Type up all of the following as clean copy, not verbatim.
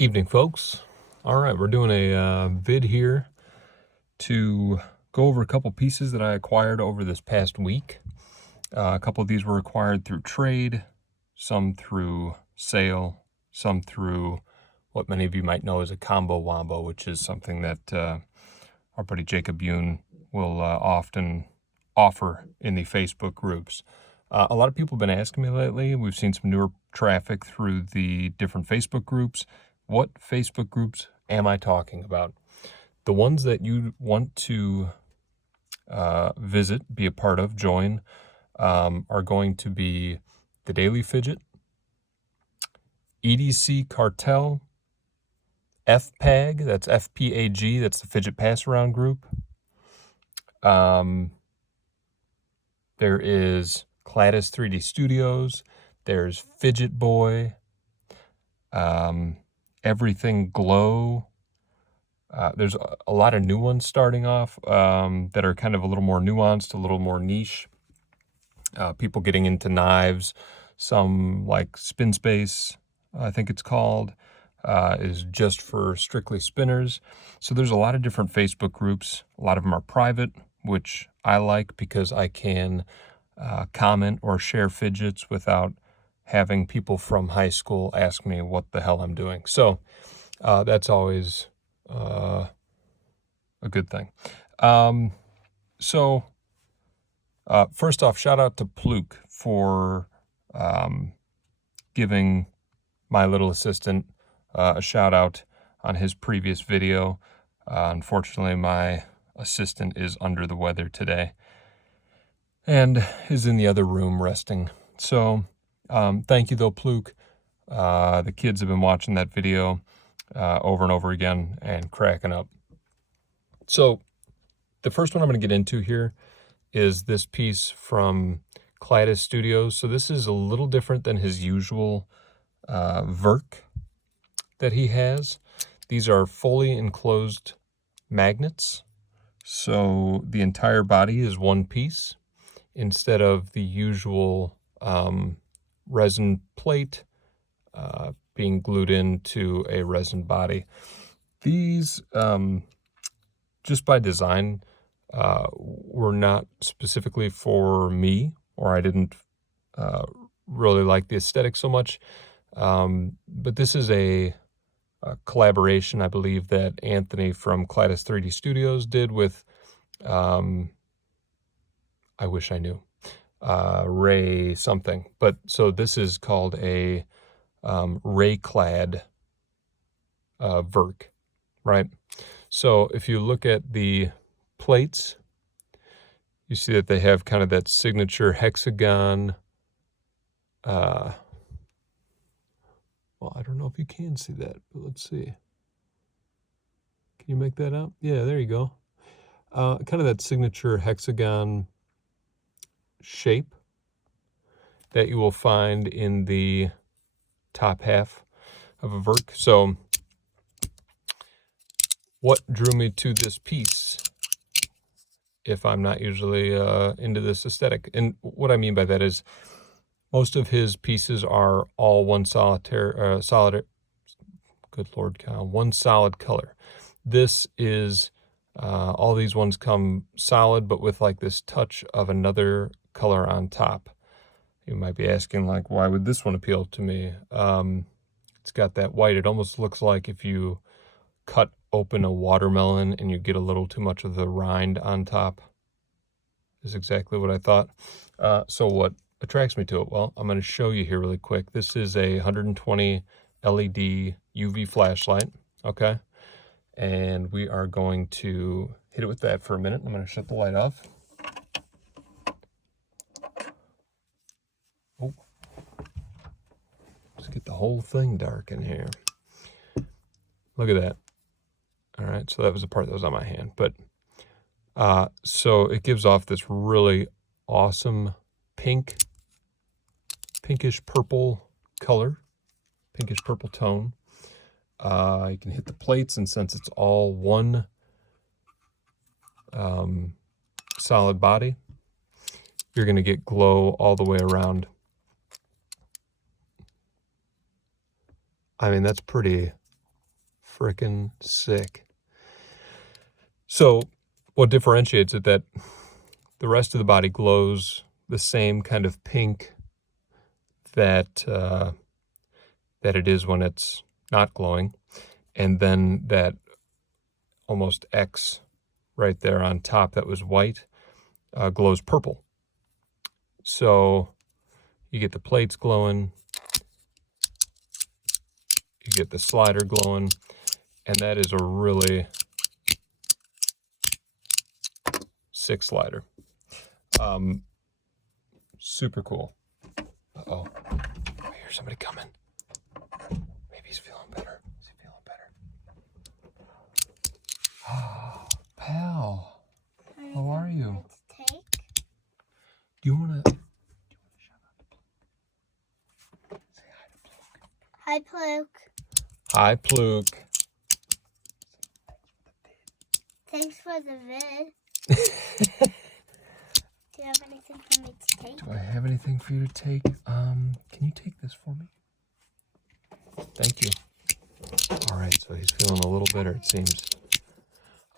Evening, folks. All right, we're doing a vid here to go over a couple pieces that I acquired over this past week. A couple of these were acquired through trade, some through sale, some through what many of you might know as a combo wombo, which is something that our buddy Jacob Yoon will often offer in the Facebook groups. A lot of people have been asking me lately. We've seen some newer traffic through the different Facebook groups. What Facebook groups am I talking about? The ones that you want to visit, be a part of, join, are going to be the Daily Fidget, EDC Cartel, FPAG, that's FPAG, that's the Fidget Pass Around group. There is Cadus 3D Studios, there's Fidget Boy, Everything Glow. There's a lot of new ones starting off that are kind of a little more nuanced, a little more niche. People getting into knives, some like Spin Space, I think it's called, is just for strictly spinners. So there's a lot of different Facebook groups. A lot of them are private, which I like because I can comment or share fidgets without having people from high school ask me what the hell I'm doing. So that's always a good thing. First off, shout out to Pluke for giving my little assistant a shout out on his previous video. Unfortunately, my assistant is under the weather today and is in the other room resting. So thank you though, Pluke. The kids have been watching that video over and over again and cracking up. So the first one I'm going to get into here is this piece from Cadus Studios. So this is a little different than his usual Verk that he has. These are fully enclosed magnets. So the entire body is one piece instead of the usual resin plate being glued into a resin body. These, just by design, were not specifically for me, or I didn't really like the aesthetic so much. But this is a collaboration, I believe, that Anthony from Cadus 3D Studios did with, I wish I knew, Ray something. But so this is called a Ray-clad Verk, right? So if you look at the plates, you see that they have kind of that signature hexagon. Well, I don't know if you can see that, but let's see. Can you make that out? Yeah, there you go. Kind of that signature hexagon shape that you will find in the top half of a Verk. So what drew me to this piece, if I'm not usually into this aesthetic? And what I mean by that is most of his pieces are all one solid, good Lord, Kyle, one solid color. This is, all these ones come solid, but with like this touch of another color on top. You might be asking, like, why would this one appeal to me? It's got that white. It almost looks like if you cut open a watermelon and you get a little too much of the rind on top. Is exactly what I thought. So what attracts me to it? Well, I'm going to show you here really quick. This is a 120 LED UV flashlight, okay? And we are going to hit it with that for a minute. I'm going to shut the light off. Oh, let's get the whole thing dark in here. Look at that. All right, so that was the part that was on my hand. But so it gives off this really awesome pinkish purple color, pinkish purple tone. You can hit the plates, and since it's all one solid body, you're going to get glow all the way around. I mean, that's pretty freaking sick. So what differentiates it, that the rest of the body glows the same kind of pink that that it is when it's not glowing, and then that almost X right there on top that was white glows purple. So you get the plates glowing, you get the slider glowing, and that is a really sick slider. Super cool. Uh-oh. I hear somebody coming. Maybe he's feeling better. Is he feeling better? Ah, pal. How are you? Do you want to shout out to Pluke? Say hi to Pluke. Hi, Pluke. Hi, Pluke. Thanks for the vid. Do you have anything for me to take? Do I have anything for you to take? Can you take this for me? Thank you. All right, so he's feeling a little better, it seems.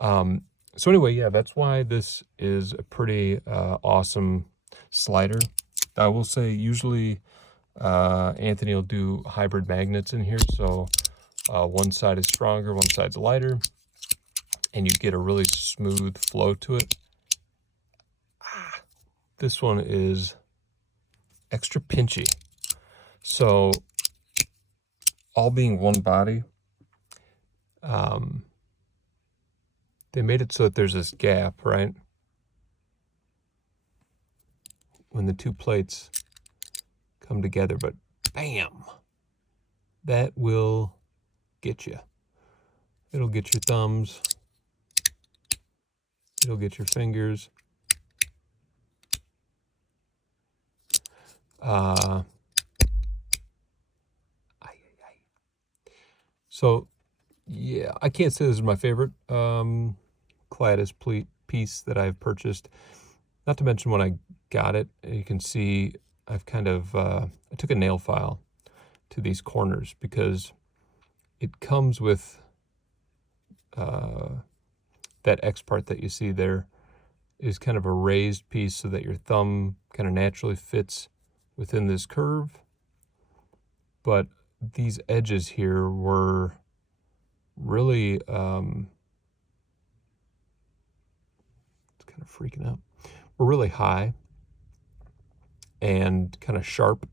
So anyway, yeah, that's why this is a pretty awesome slider. I will say usually Anthony will do hybrid magnets in here, so one side is stronger, one side's lighter, and you get a really smooth flow to it. This one is extra pinchy. So all being one body, they made it so that there's this gap, right? When the two plates come together, but bam, that will get you. It'll get your thumbs. It'll get your fingers. So yeah, I can't say this is my favorite Cadus piece that I've purchased. Not to mention when I got it, you can see I've kind of I took a nail file to these corners because it comes with that X part that you see there is kind of a raised piece so that your thumb kind of naturally fits within this curve. But these edges here were really it's kind of freaking out. Were really high and kind of sharp.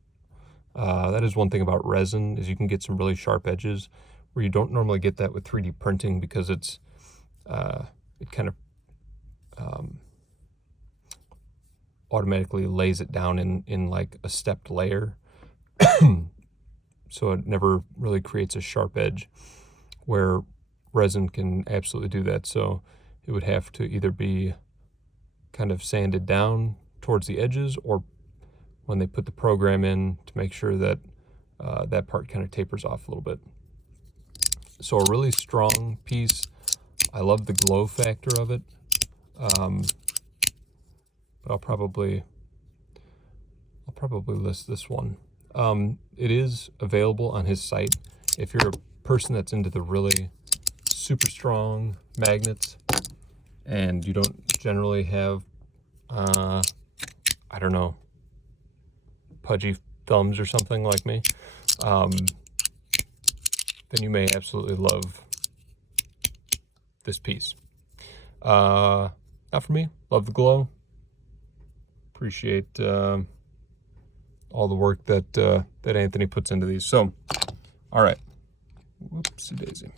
That is one thing about resin, is you can get some really sharp edges where you don't normally get that with 3D printing, because it's it kind of automatically lays it down in like a stepped layer. So it never really creates a sharp edge, where resin can absolutely do that. So it would have to either be kind of sanded down towards the edges, or when they put the program in, to make sure that that part kind of tapers off a little bit. So a really strong piece. I love the glow factor of it. But I'll probably list this one. It is available on his site. If you're a person that's into the really super strong magnets and you don't generally have, I don't know, pudgy thumbs or something like me, then you may absolutely love this piece. Not for me. Love the glow. Appreciate all the work that that Anthony puts into these. So, all right. Whoopsie daisy.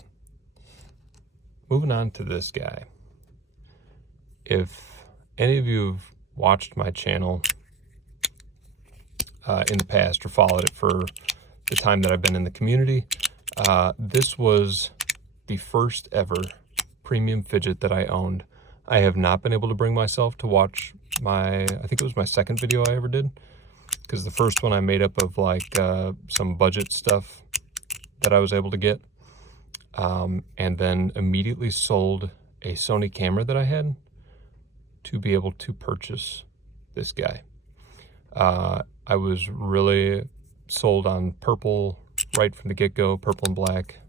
Moving on to this guy. If any of you have watched my channel in the past or followed it for the time that I've been in the community, this was the first ever premium fidget that I owned. I have not been able to bring myself to watch I think it was my second video I ever did, because the first one I made up of like some budget stuff that I was able to get, and then immediately sold a Sony camera that I had to be able to purchase this guy. I was really sold on purple right from the get-go, purple and black.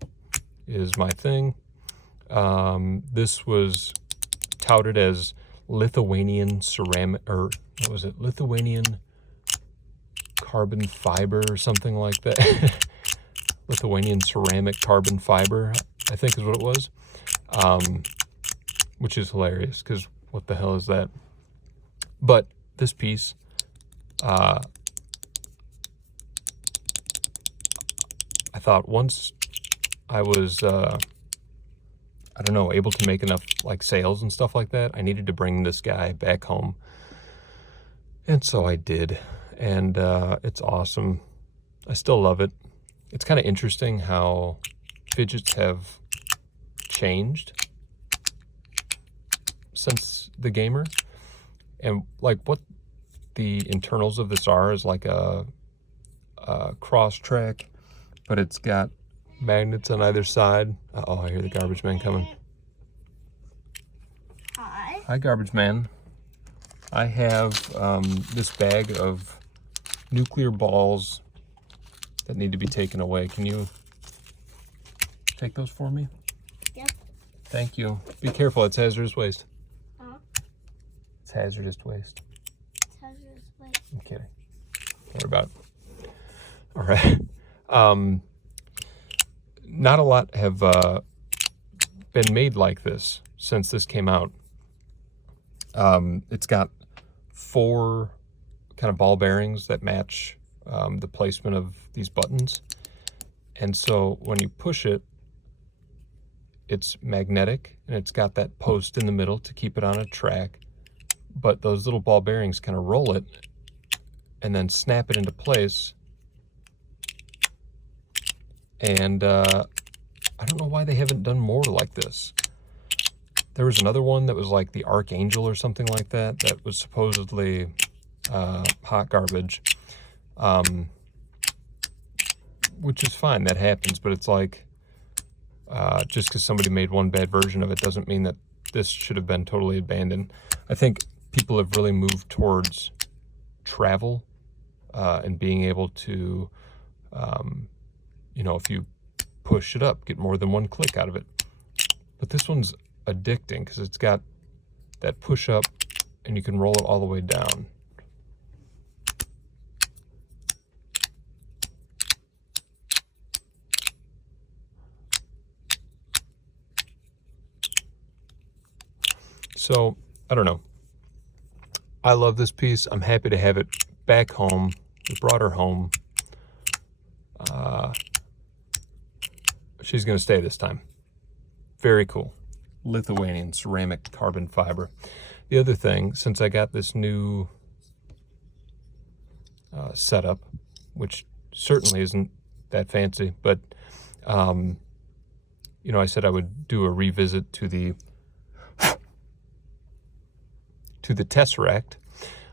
is my thing. This was touted as Lithuanian ceramic, or what was it? Lithuanian carbon fiber or something like that. Lithuanian ceramic carbon fiber, I think is what it was. Which is hilarious, because what the hell is that? But this piece, I thought once I was, I don't know, able to make enough like sales and stuff like that, I needed to bring this guy back home. And so I did. And it's awesome. I still love it. It's kind of interesting how fidgets have changed since the gamer. And like what the internals of this are is like a cross track, but it's got magnets on either side. Uh-oh, I hear the garbage man coming. Hi. Hi, garbage man. I have this bag of nuclear balls that need to be taken away. Can you take those for me? Yep. Thank you. Be careful, it's hazardous waste. Huh? It's hazardous waste. Hazardous waste. I'm kidding. Don't worry about it. All right. Not a lot have been made like this since this came out. It's got 4 kind of ball bearings that match the placement of these buttons. And so when you push it, it's magnetic, and it's got that post in the middle to keep it on a track. But those little ball bearings kind of roll it and then snap it into place. And I don't know why they haven't done more like this. There was another one that was like the Archangel or something like that, that was supposedly hot garbage, which is fine, that happens, but it's like, just because somebody made one bad version of it doesn't mean that this should have been totally abandoned. I think people have really moved towards travel and being able to, you know, if you push it up, get more than one click out of it. But this one's addicting because it's got that push up and you can roll it all the way down. So, I don't know. I love this piece. I'm happy to have it back home. We brought her home. She's going to stay this time. Very cool. Lithuanian ceramic carbon fiber. The other thing, since I got this new setup, which certainly isn't that fancy, but, you know, I said I would do a revisit to the Tesseract.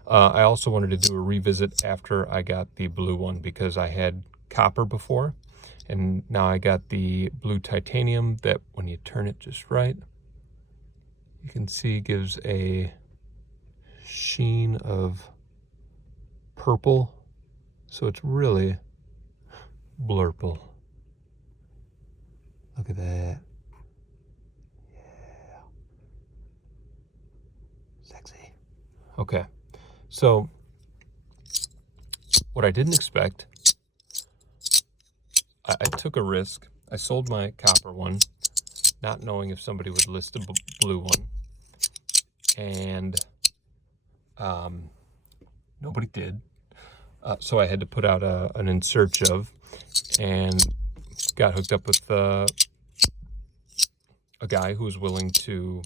I also wanted to do a revisit after I got the blue one, because I had copper before, and now I got the blue titanium that when you turn it just right, you can see gives a sheen of purple. So it's really blurple. Look at that. Yeah. Sexy. Okay. So what I didn't expect, I took a risk. I sold my copper one, not knowing if somebody would list a blue one. And nobody did. So I had to put out an in search of, and got hooked up with a guy who was willing to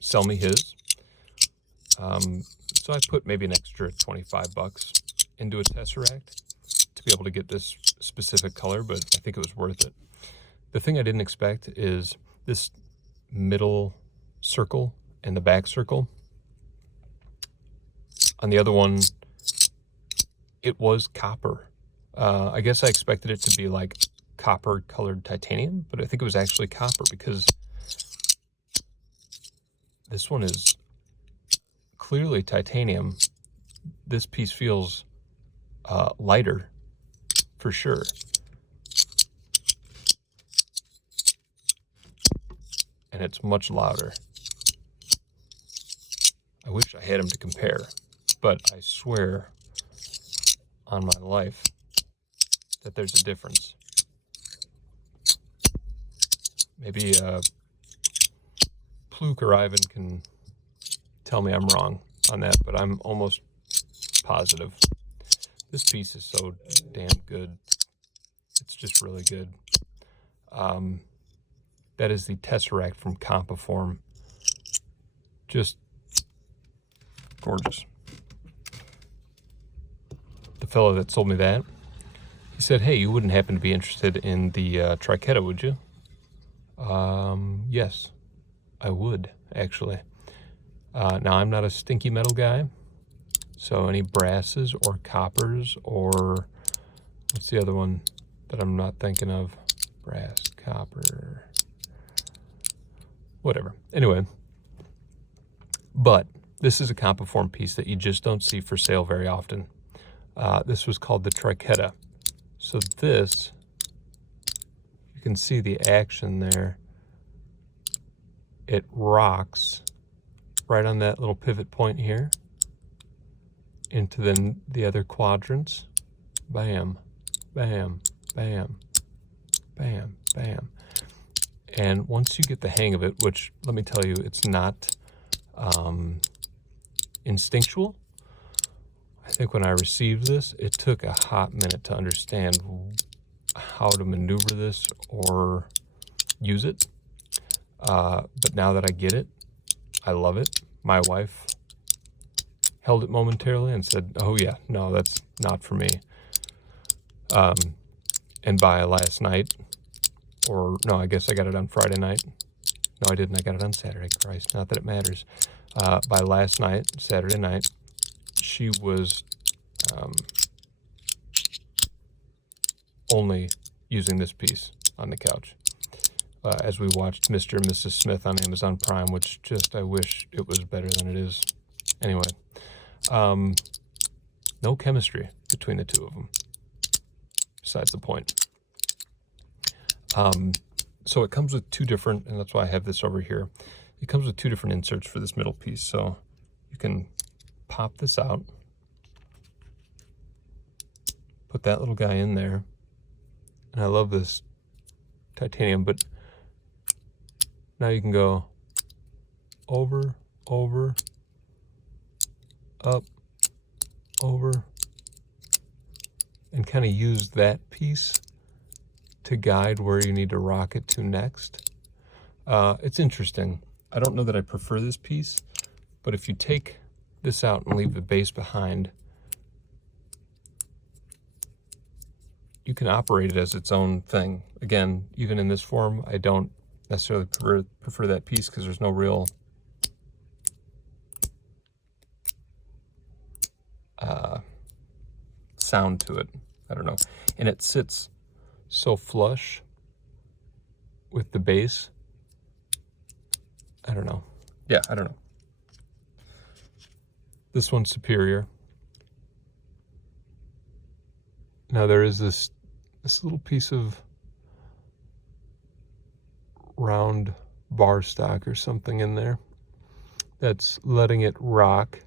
sell me his. So I put maybe an extra 25 bucks into a Tesseract to be able to get this specific color, but I think it was worth it. The thing I didn't expect is this middle circle and the back circle. On the other one, it was copper. I guess I expected it to be like copper colored titanium, but I think it was actually copper, because this one is clearly titanium. This piece feels lighter for sure. and it's much louder. I wish I had them to compare, but I swear on my life that there's a difference. Maybe Pluke or Ivan can tell me I'm wrong on that, but I'm almost positive. This piece is so damn good. It's just really good. That is the Tesseract from Compiform. Just gorgeous. The fellow that sold me that, he said, hey, you wouldn't happen to be interested in the Tretta, would you? Yes, I would, actually. Now, I'm not a stinky metal guy, so any brasses or coppers or what's the other one that I'm not thinking of? Brass, copper, whatever. Anyway, but this is a Compiform piece that you just don't see for sale very often. This was called the Tretta. So this, you can see the action there. It rocks right on that little pivot point here into the other quadrants. Bam, bam, bam, bam, bam. And once you get the hang of it, which let me tell you, it's not instinctual. I think when I received this, it took a hot minute to understand how to maneuver this or use it. But now that I get it, I love it. My wife held it momentarily and said, oh yeah, no, that's not for me. And by last night, or no, I guess I got it on Friday night. No, I didn't. I got it on Saturday. Christ, not that it matters. By last night, Saturday night, she was only using this piece on the couch as we watched Mr. and Mrs. Smith on Amazon Prime, which just I wish it was better than it is. Anyway, no chemistry between the two of them, besides the point. So it comes with two different, and that's why I have this over here. It comes with two different inserts for this middle piece. So you can pop this out, put that little guy in there. And I love this titanium, but now you can go over, over, up, over, and kind of use that piece to guide where you need to rock it to next. It's interesting. I don't know that I prefer this piece, but if you take this out and leave the base behind, you can operate it as its own thing. Again, even in this form, I don't necessarily prefer that piece because there's no real sound to it. I don't know. And it sits so flush with the base. I don't know. Yeah, I don't know. This one's superior. Now there is this little piece of round bar stock or something in there that's letting it rock.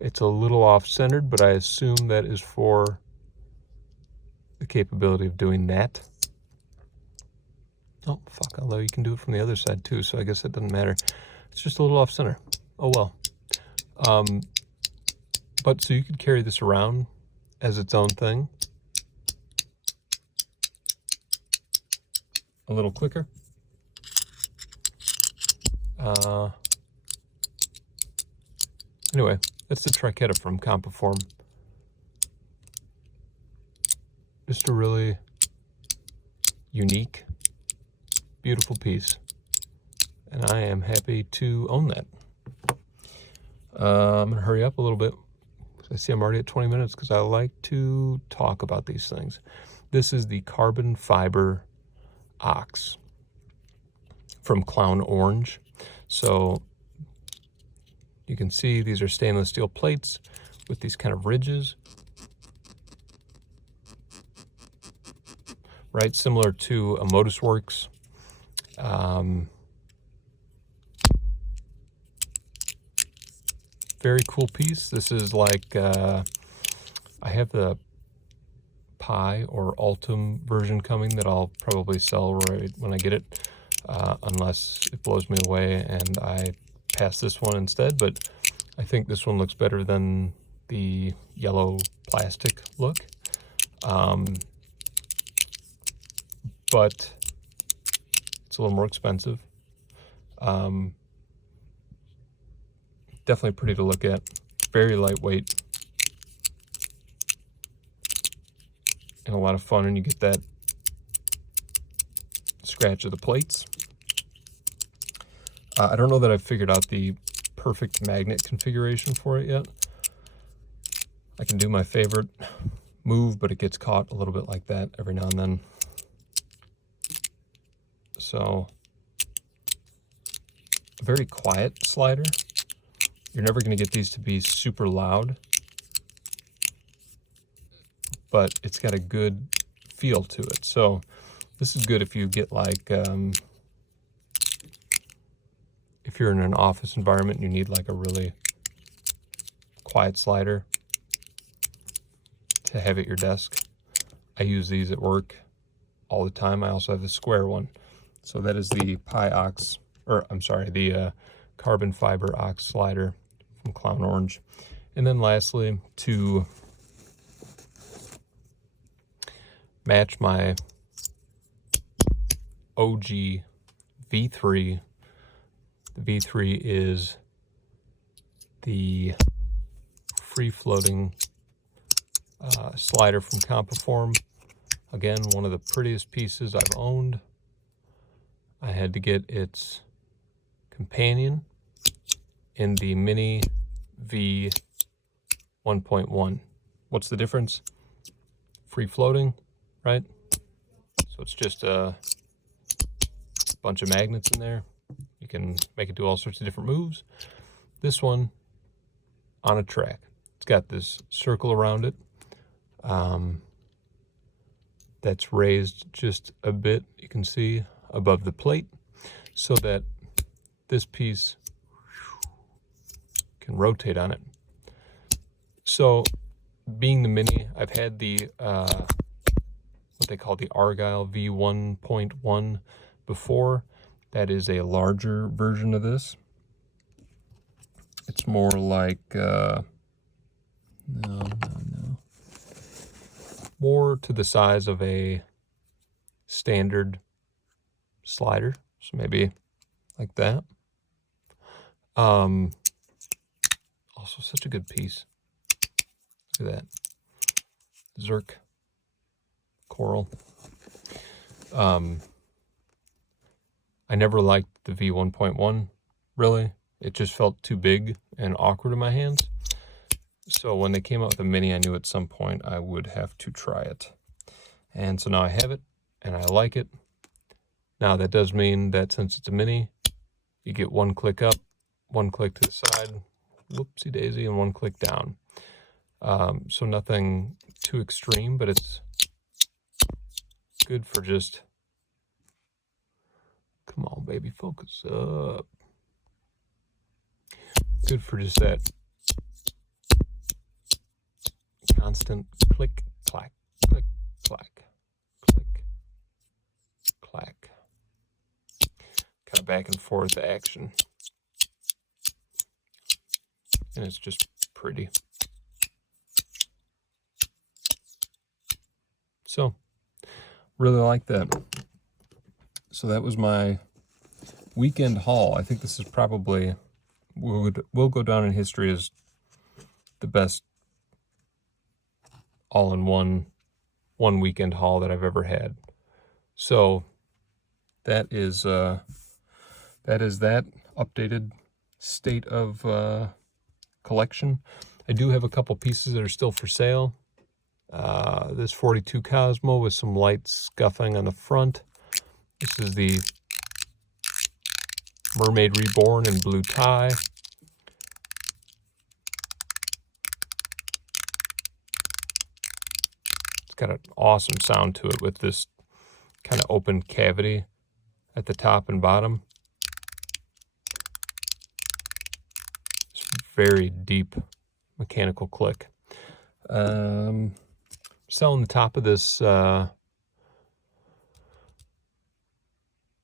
It's a little off-centered, but I assume that is for the capability of doing that. Oh, fuck, although you can do it from the other side too, so I guess that doesn't matter. It's just a little off-center. Oh well. But so you could carry this around as its own thing. A little quicker. Anyway, that's the Tretta from Compiform. Just a really unique, beautiful piece. And I am happy to own that. I'm going to hurry up a little bit. I see I'm already at 20 minutes because I like to talk about these things. This is the carbon fiber ox from Clown Orange. So you can see these are stainless steel plates with these kind of ridges, right? Similar to a Modusworks very cool piece. This is like, I have the Pi or Ultim version coming that I'll probably sell right when I get it, unless it blows me away and I pass this one instead. But I think this one looks better than the yellow plastic look. But it's a little more expensive. Definitely pretty to look at. Very lightweight. And a lot of fun, and you get that scratch of the plates. I don't know that I've figured out the perfect magnet configuration for it yet. I can do my favorite move, but it gets caught a little bit like that every now and then. So, a very quiet slider. You're never going to get these to be super loud, but it's got a good feel to it. So this is good if you get like, if you're in an office environment and you need like a really quiet slider to have at your desk. I use these at work all the time. I also have the square one. So that is the the carbon fiber ox slider from Clown Orange. And then lastly, to match my OG V3. The V3 is the free-floating slider from Compiform. Again, one of the prettiest pieces I've owned. I had to get its companion in the Mini V 1.1. What's the difference? Free-floating, right? So it's just a bunch of magnets in there. You can make it do all sorts of different moves. This one, on a track. It's got this circle around it that's raised just a bit, you can see, above the plate, so that this piece can rotate on it. So, being the Mini, I've had the, what they call the Argyle V1.1 before. That is a larger version of this. It's more like, more to the size of a standard slider. So maybe like that. Also such a good piece. Look at that. Zerk coral. I never liked the V1.1, really. It just felt too big and awkward in my hands. So when they came out with the Mini, I knew at some point I would have to try it. And so now I have it, and I like it. Now that does mean that since it's a Mini, you get one click up, one click to the side, whoopsie daisy, and one click down. So nothing too extreme, but it's good for just, come on baby, focus up. Good for just that constant click, clack, click, clack, click, clack. Kind of back and forth action. And it's just pretty. So, really like that. So that was my weekend haul. I think this is probably, will go down in history as the best all-in-one weekend haul that I've ever had. So that is that updated state of collection. I do have a couple pieces that are still for sale. This 42 Cosmo with some light scuffing on the front. This is the Mermaid Reborn in blue tie. It's got an awesome sound to it with this kind of open cavity at the top and bottom. It's very deep mechanical click. Selling the top of this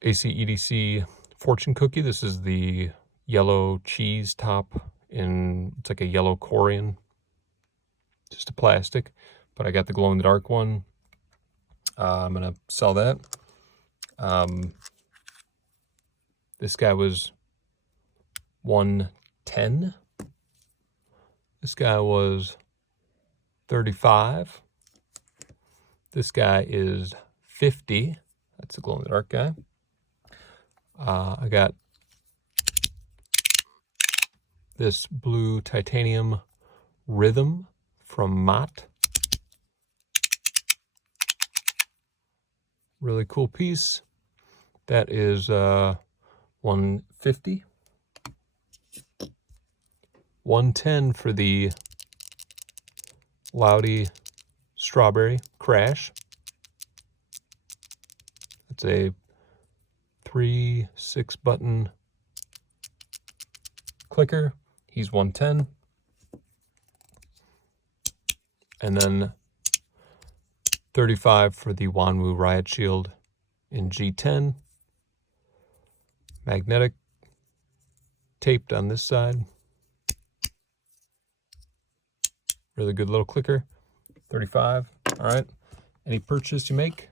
AC/EDC fortune cookie. This is the yellow cheese top it's like a yellow Corian, just a plastic, but I got the glow in the dark one. I'm gonna sell that. This guy was $110. This guy was $35. This guy is $50. That's the glow in the dark guy. I got this blue titanium rhythm from Mott. Really cool piece. That is $150. $110 for the Loudy Strawberry Crash. It's a 3/6 button clicker. He's $110. And then $35 for the Wanwu Riot Shield in G10. Magnetic, taped on this side. Really good little clicker. $35. All right. Any purchase you make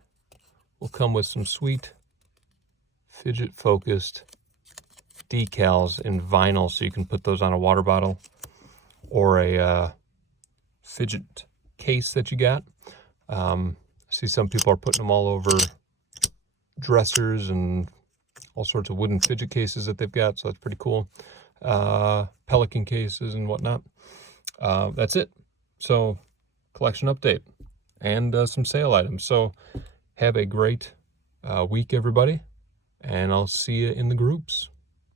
will come with some sweet Fidget focused decals in vinyl, so you can put those on a water bottle or a Fidget case that you got. I see some people are putting them all over dressers and all sorts of wooden Fidget cases that they've got, so that's pretty cool. Pelican cases and whatnot. That's it. So, collection update and some sale items. So, have a great week, everybody, and I'll see you in the groups.